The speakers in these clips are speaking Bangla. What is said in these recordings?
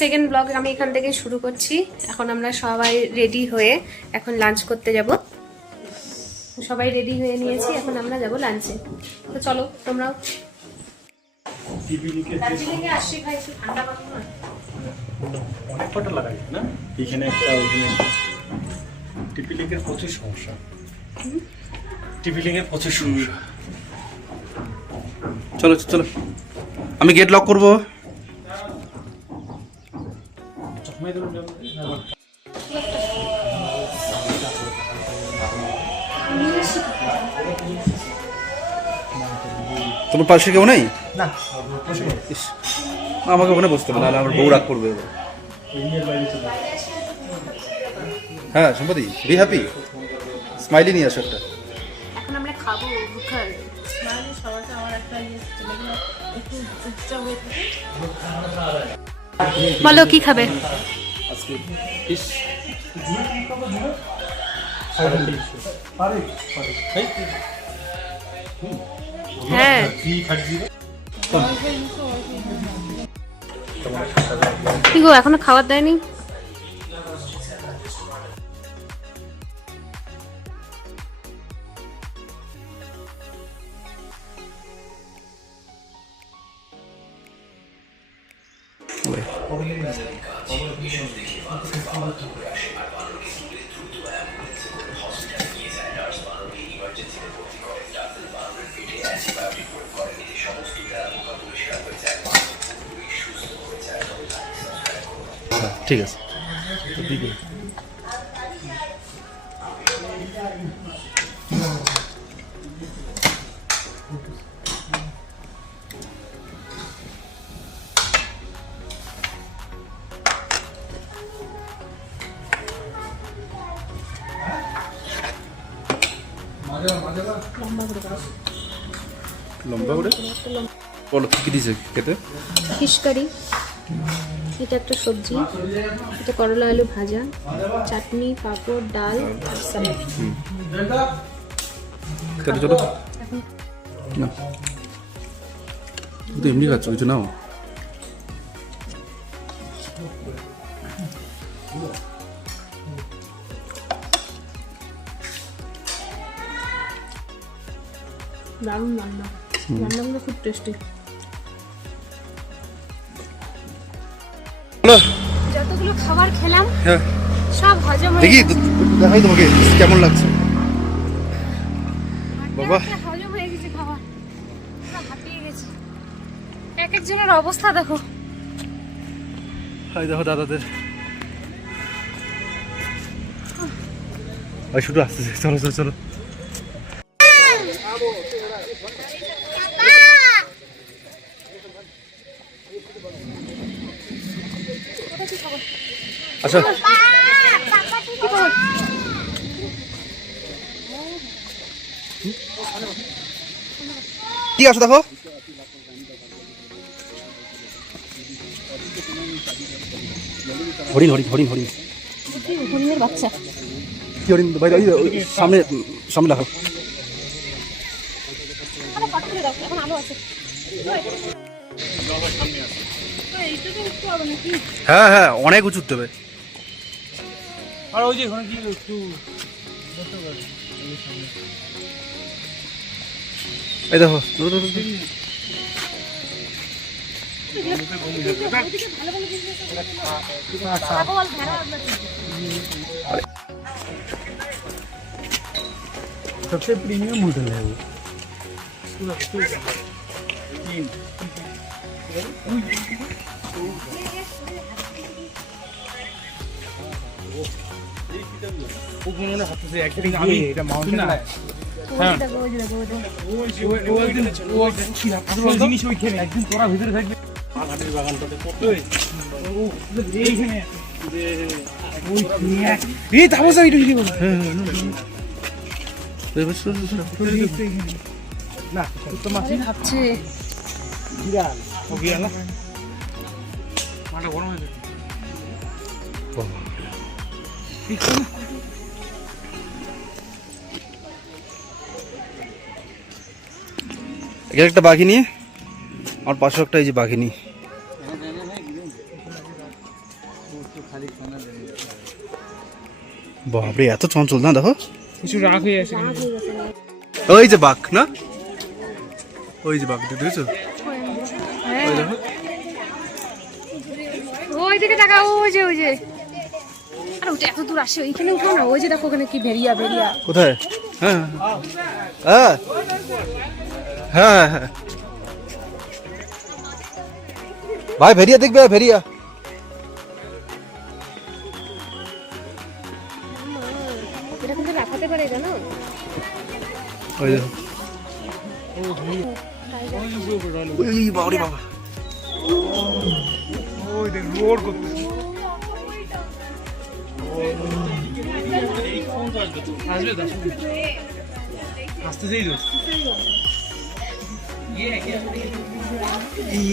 সেকেন্ড ব্লগ আমি এখান থেকে শুরু করছি। এখন আমরা সবাই রেডি হয়ে এখন লাঞ্চ করতে যাব। সবাই রেডি হয়ে নিয়েছি, এখন আমরা যাব লাঞ্চে। তো চলো তোমরাও। দার্জিলিংয়ে আসছি ভাই, একটু ঠান্ডা পাবো না? অনেক কটা লাগাই না, এখানে একটা ওখানে টিপিলিংয়ের প্রচুর সমস্যা। টিপিলিংয়ের প্রচুর সমস্যা। চলো চলো, আমি গেট লক করবো। তোমার পাশে কেউ নেই? না, আমাকে ওখানে বসতে হবে, নাহলে আমার বউ রাগ করবে। হ্যাঁ সম্পত্তি, বি হ্যাপি, স্মাইলি নিয়ে আসো একটা। এখন আমরা খাবো বুখার স্মাইলি। সবাইকে আমার একটা একটু চুপচাপ হয়ে থাকে। বলো কি খাবে? আজকে ফিশ। হ্যাঁ কি গো, এখনো খাবার দেয়নি? ঠিক আছে। লম্বা করে বলো কি কি দিয়েছে খেতে? ফিশ কারি, এটা একটা সবজি, এটা করলা আলু ভাজা, চাটনি, পাঁপড়, ডাল আর স্যালাড। খেতে চলো না, তুমি তো এমনি খাচ্ছ, কিছু নাও। দারুণ রান্না, রান্নাগুলো খুব টেস্টি। যতগুলো খাবার খেলাম হ্যাঁ সব হজম হয়ে দেখি গেছে। দেখাই তোমাকে কেমন লাগছে বাবা। হজম হয়ে গেছে খাবার, পুরো হাঁপিয়ে গেছে। এক একজনের অবস্থা দেখো। হাই দেখো দাদাদের, ভাই শুধু আসতেছে। চলো চলো চলো। আচ্ছা ঠিক আছে, দেখো হরিণ হরিণ হরিণ হরিণ হরিণের বাচ্চা। কি হরিণ ভাই? সামনে সামনে রাখো। এখন আলো আছে। হ্যাঁ হ্যাঁ অনেক উঁচু উঠতে হবে। আর ওই যে ওখানে কি একটু এই দেখো सबसे प्रीमियम होटल है वो। একদিন তোরা ভিতরে থাকবে বাগানটাতে ভাবছে এখানে একটা বাঘিনী, আমার পাশে একটা এই যে বাঘিনী। বাপরে এত চঞ্চল না দেখো কিছু রাগ হয়ে আছে ওই যে বাঘ না ওই যে বাঘ দেখছো ওই দেখো ওই দিকে টাকা ওই যে আর ওটা এত দূর আসে ওইখানে উঠো না ওই যে দেখো ওখানে কি ভেরিয়া কোথায় হ্যাঁ হ্যাঁ হ্যাঁ হ্যাঁ ভাই ভেরিয়া দেখবে ভেরিয়া এটা কিন্তু লাফাতে পারে জানো ওই দেখো ওই বাবারে বাবা ওই দেখ রোড করতে আসবে তো আসতেছেই তো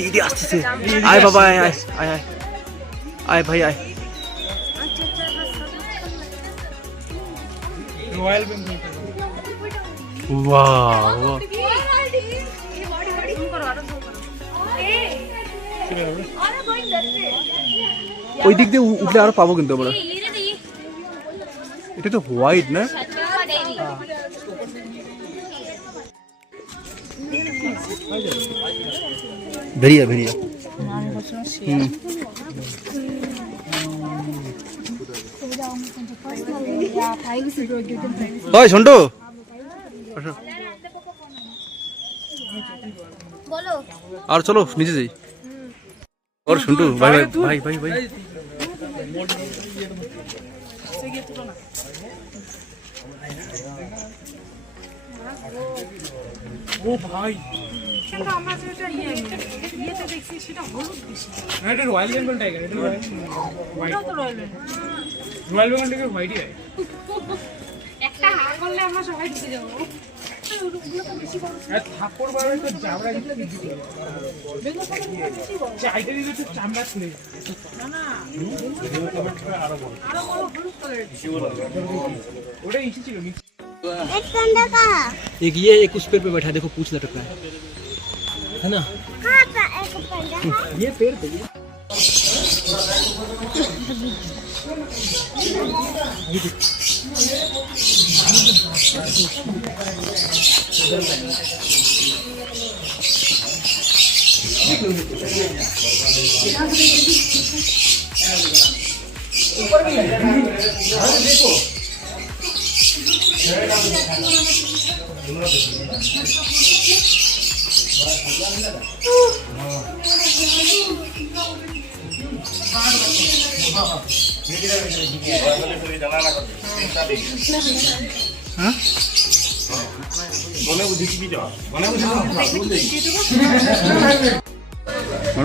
ইদি আসতেছে আয় বাবা আয় আয় আয় আয় আয় ভাই আয় রয়্যাল বেঙ্গল বাহ ওই দিক দিয়ে উঠলে আরো পাবো কিন্তু আমরা এটা তো হোয়াইট না ভেরিয়া ভেরিয়া ওই সন্টু আর চলো নিচে যাই और सुंटू भाई भाई भाई भाई भाई ও ভাই আমরা যেটা ইয়েতে দেখছি সেটা হলুদ বেশি না এটা রয়্যাল বেঙ্গল টাইগার এটা রয়্যাল বেঙ্গল টাইগার হোয়াইটই হয় একটা হার করলে আমরা সবাই ঢুকে যাবো থাপ্পড় বাড়বে তো জাবড়া দিতে দিতে চাইতে দিলে তো চামড়া খুলে ওটা ইসি ছিল एक ये एक उस पेड़ पे बैठा देखो पूछ लटक रहा है ना ये पेड़ पे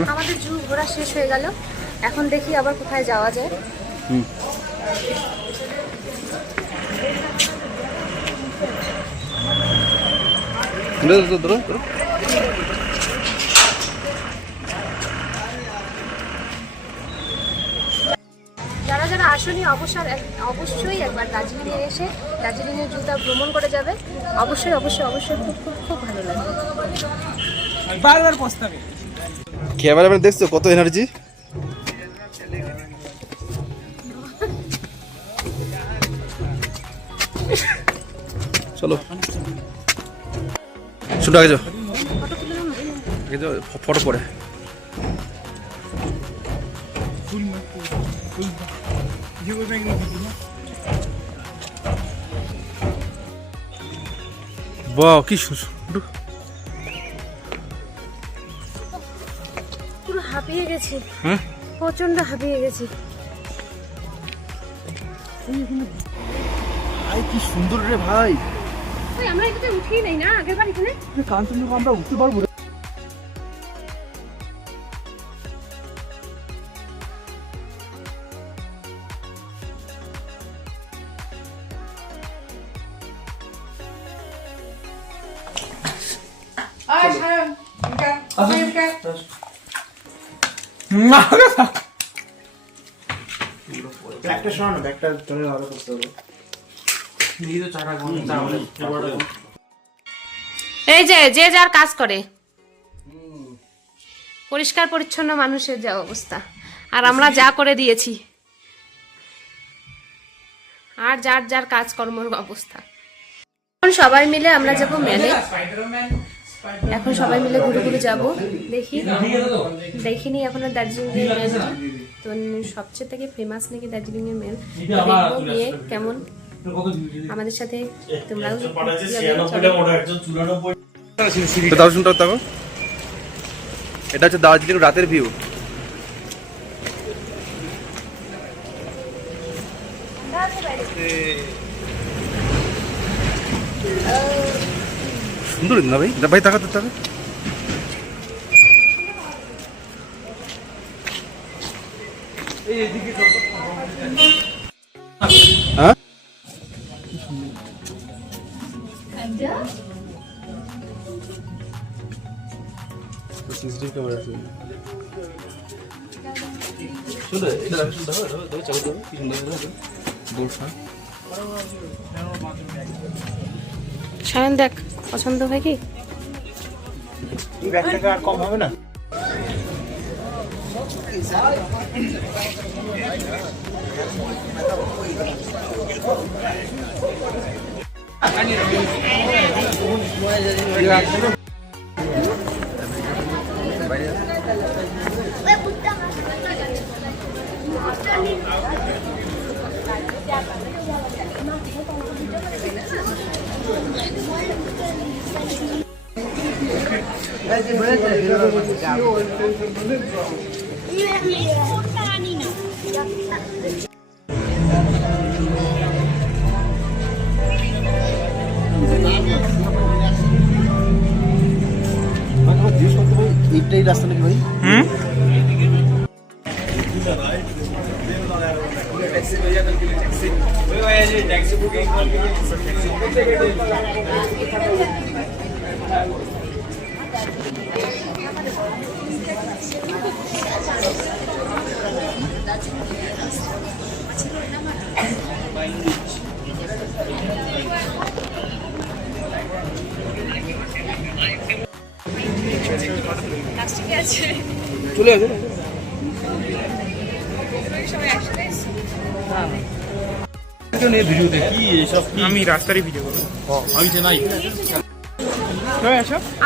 আমাদের জু ঘোরা শেষ হয়ে গেল এখন দেখি আবার কোথায় যাওয়া যায় যারা যারা আসেনি অবশ্যই একবার দার্জিলিংয়ে এসে দার্জিলিংয়ের জুতা ভ্রমণ করে যাবে অবশ্যই অবশ্যই অবশ্যই খুব খুব খুব ভালো লাগবে বারবার পস্তাবে ক্যামেরাম্যান দেখছো কত এনার্জি চলো শুরু আগে যাও ফটো পরে ফুল না ফুল জিও বেঙ্গল বাহ কি সুন্দর পুরো হাঁপিয়ে গেছি হ্যাঁ প্রচন্ড হাঁপিয়ে গেছি ভাই কি সুন্দর রে ভাই আমরা এখানে উঠেই নাই না আগের বার এখানে কাঞ্চনজঙ্ঘা আমরা উঠতে পারবো ব্যাগটা সরানো ব্যাগটা তোরে ভালো করতে হবে এই তো চাটা গন্ধ চাওলে এই যে যে যার কাজ করে পরিষ্কার পরিচ্ছন্ন মানুষের যা অবস্থা আর আমরা যা করে দিয়েছি, আর যার যার কাজকর্মের অবস্থা। এখন সবাই মিলে আমরা যাব মেলে। এখন সবাই মিলে ঘুরে ঘুরে যাব, দেখিনি এখনো দার্জিলিং এর মেলটা। তো সবচেয়ে থেকে ফেমাস নাকি দার্জিলিং এর মেল, দেখবো গিয়ে কেমন। আমাদের সাথে তোমরাও দর্শনটা দেখো, এটা হচ্ছে দার্জিলিং রাতের ভিউ। সুন্দর না ভাই? ভাই তাকাতে তাকা। হ্যাঁ সিসিটিভি ক্যামেরা আছে। সুন্দর, এটা সুন্দর দেখো, চাবি দাও, কি সুন্দর দেখো। গোলফা সায়ন দেখ পছন্দ হয় কি? ব্যাগ থেকে আর কম হবে না? এইটাই রাস্তা নাকি ভাই? চলে আসো। আমি রাস্তারই ভিডিও করবো। আমি যে নাই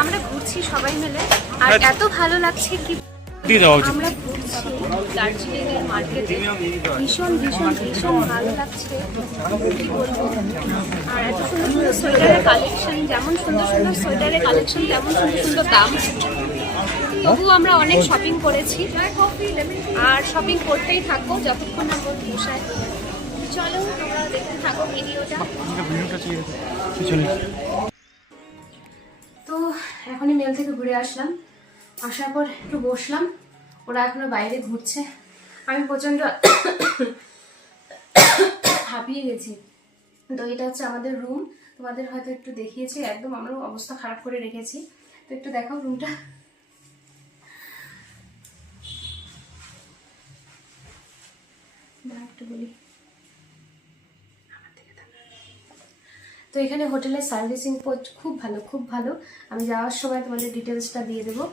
আমরা ঘুরছি সবাই মিলে, আর এত ভালো লাগছে কি আমরা ঘুরছি দার্জিলিং এর মার্কেটে, ভীষণ ভীষণ ভীষণ ভালো লাগছে কি বলবো। আর এত সুন্দর সুন্দর সোয়েটারের কালেকশন, যেমন সুন্দর সুন্দর সোয়েটারের কালেকশন, তেমন সুন্দর সুন্দর দাম। তবু আমরা অনেক শপিং করেছি, আর শপিং করতেই থাকবো যতক্ষণ না মন পোষায়। চলো তোমরা দেখতে থাকো ভিডিওটা। তো এখনই মেল থেকে ঘুরে আসলাম, আসার পর একটু বসলাম, ওরা এখনো বাইরে ঘুরছে। আমি প্রচণ্ড হাঁপিয়ে গেছি। তো এটা হচ্ছে আমাদের রুম, তোমাদের হয়তো একটু দেখিয়েছি, একদম আমরা অবস্থা খারাপ করে রেখেছি। তো একটু দেখাও রুমটা। একটু বলি, তো এখানে হোটেলের সার্ভিসিং খুব ভালো, খুব ভালো। আমি যাওয়ার সময় তোমাদের ডিটেলসটা দিয়ে দেবো।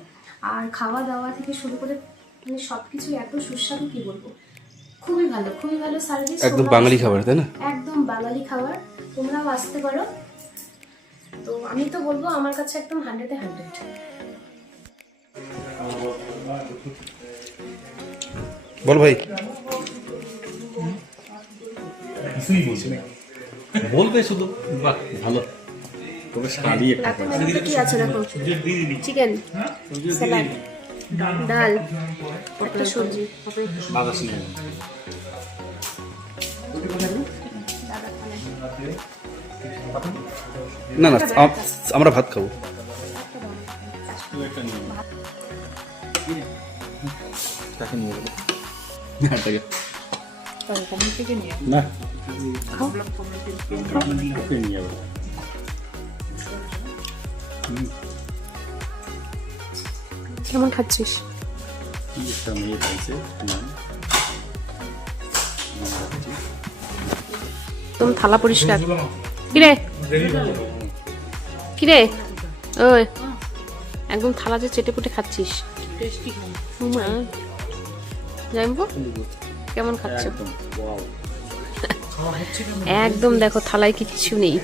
আর খাওয়া দাওয়া থেকে শুরু করে মানে সব কিছু এত সুস্বাদু, কি বলবো, খুবই ভালো, খুবই ভালো সার্ভিস। একদম বাঙালি খাবার, তাই না? একদম বাঙালি খাবার, তোমরাও আসতে পারো। তো আমি তো বলবো আমার কাছে একদম 100-এ 100। বল ভাই। কিছুই বলছি না, বলবে শুধু বাহ ভালো। তবে শাড়ি একটা কি আছে দেখো, চিকেন, স্যালাড, ডাল, একটা সবজি। বাতাস নেই। না না, আমরা ভাত খাবো। তাকে নিয়ে যাবো না, নিয়ে যাবো। কেমন খাচ্ছিস? কি একটা মেয়ে পাইছে নাম, তুমি থালা পরিষ্কার। কিরে কিরে, ওই একদম থালা যে চেটে পুটে খাচ্ছিস। জানবো কেমন খাচ্ছ? একদম ওয়াও। একদম দেখো থালায় কিচ্ছু নেই।